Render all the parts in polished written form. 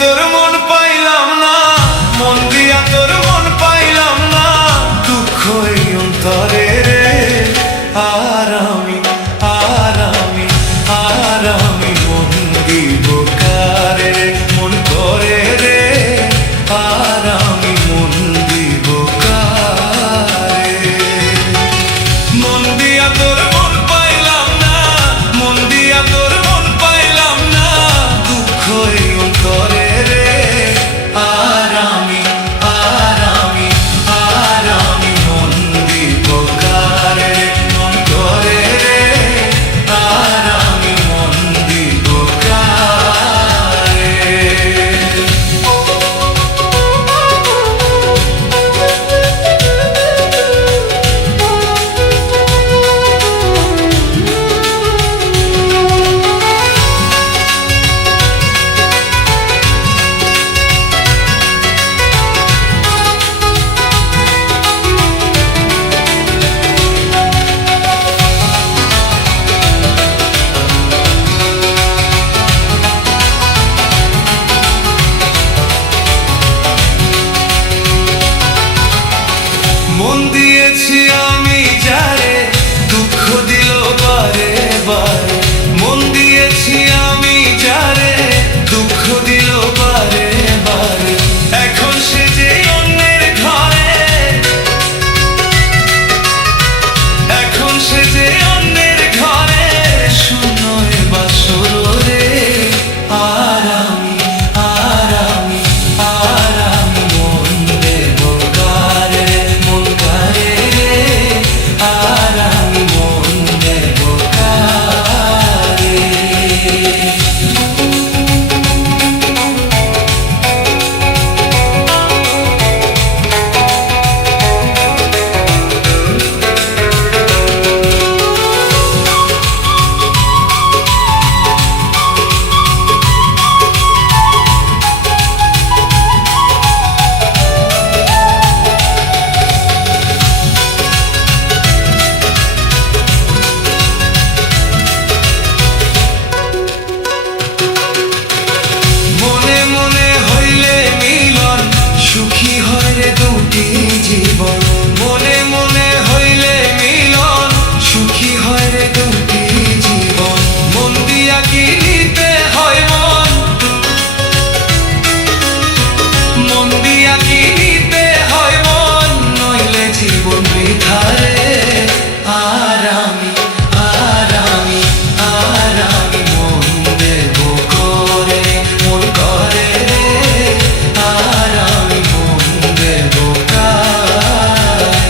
তোর মন পাইলাম না, মন দিয়া তোর মন পাইলাম না, দুঃখ এই অন্তরে রে। আর আমি মন দিব কারে, মন করে রে। আর আমি মন দিব কারে, মন দিয়া তোর মন পাইলাম না, মন দিয়া তোর মন পাইলাম না, দুঃখ এই অন্তরে রে। আর আমি মন দিব কারে, মন করে রে। আর আমি মন দিব কারে। মন দিয়েছি আমি যারে, দুঃখ দিল বারে বারে। মন দিয়েছি আমি যারে, দুঃখ দিল বারে বারে। এখন সে যে অন্যের ঘরে, এখন সে যে অন্যের ঘরে, শূন্য এ বাসর রে। আর আমি মন দেব কারে, মন কারে রে। আর আমি মন দেব কারে। মনে মনে হইলে মিলন, সুখী হয় রে দুটি জীবন। মনে মনে হইলে মিলন, সুখী হয় রে দুটি জীবন। মন দিয়া কি নিতে হয় মন, মন দিয়া কি নিতে হয় মন, নইলে জীবন বৃথা রে। আর আমি মন দেব করে, মন করে রে। আর আমি মন দেব কারে।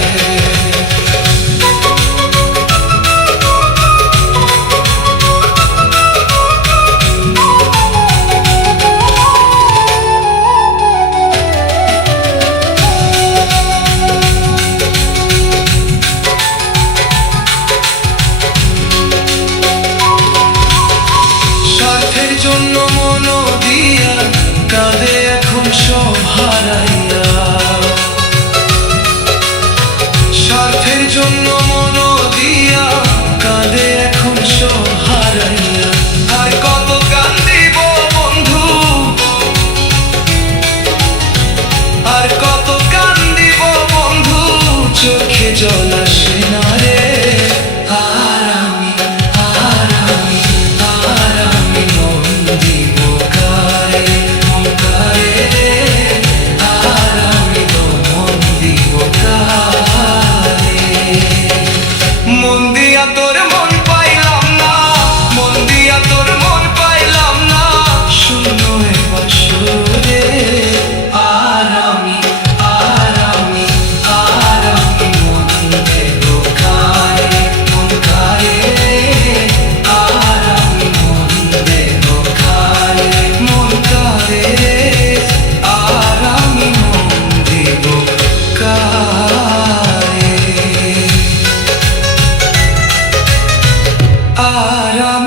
স্বার্থের জন্য মন দিয়া কাঁদে এখন সব হারাইয়া। স্বার্থের জন্য মন দিয়া কাঁদে এখন সব হারাইয়া। আর কত কান্দিব বন্ধু, আর কত কান্দিব বন্ধু, চোখে জল আসে না রে। আর আমি মন দিব কারে, মন কারে আর